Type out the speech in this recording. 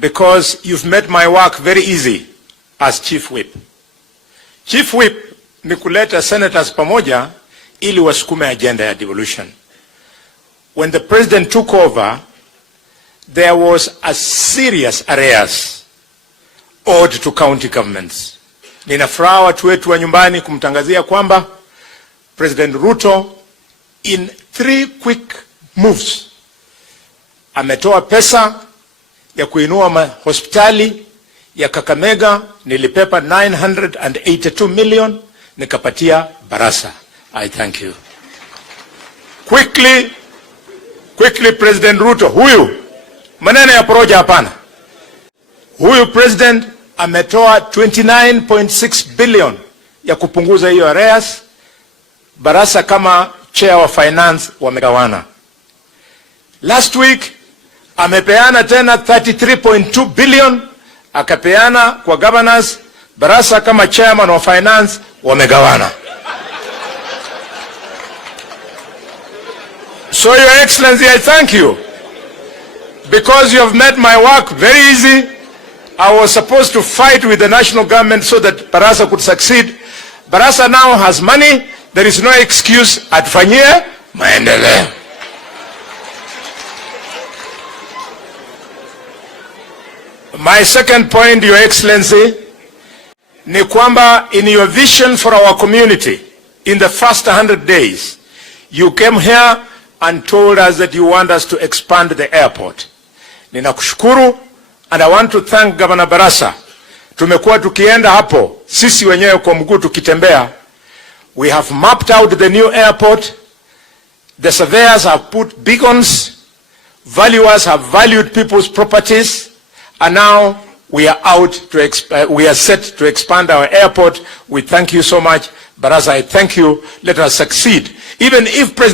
because you've made my work very easy as Chief Whip. Chief Whip ni kuleta senators pamoja ili wasukume agenda ya devolution. When the president took over, there was a serious arrears owed to county governments. Ninafuraha watu wetu wa nyumbani kumtangazia kwamba President Ruto in 3 quick moves ametoa pesa ya kuinua hospitali ya Kakamega. Nilipepa 982 million nikapatia Barasa. I thank you. Quickly President Ruto, huyu maneno ya poroja hapana. Huyu president ametoa 29.6 billion ya kupunguza hiyo arrears. Barasa kama chair wa finance wamegawana. Last week amepeana tena 33.2 billion akapeana kwa governors. Barasa kama chairman wa finance wamegawana. So Your Excellency, I thank you because you have made my work very easy. I was supposed to fight with the national government so that Barasa could succeed. Barasa now has money. There is no excuse. Atufanyie maendeleo. My second point, Your Excellency, ni kwamba in your vision for our community, in the first 100 days, you came here and told us that you want us to expand the airport. Ninakushukuru, and I want to thank Governor Barasa. Tumekuwa tukienda hapo, sisi wenyewe kwa mguu tukitembea. We have mapped out the new airport. The surveyors have put beacons. Valuers have valued people's properties. And now we are set to expand our airport. We thank you so much. Barasa, I thank you. Let us succeed. Even if President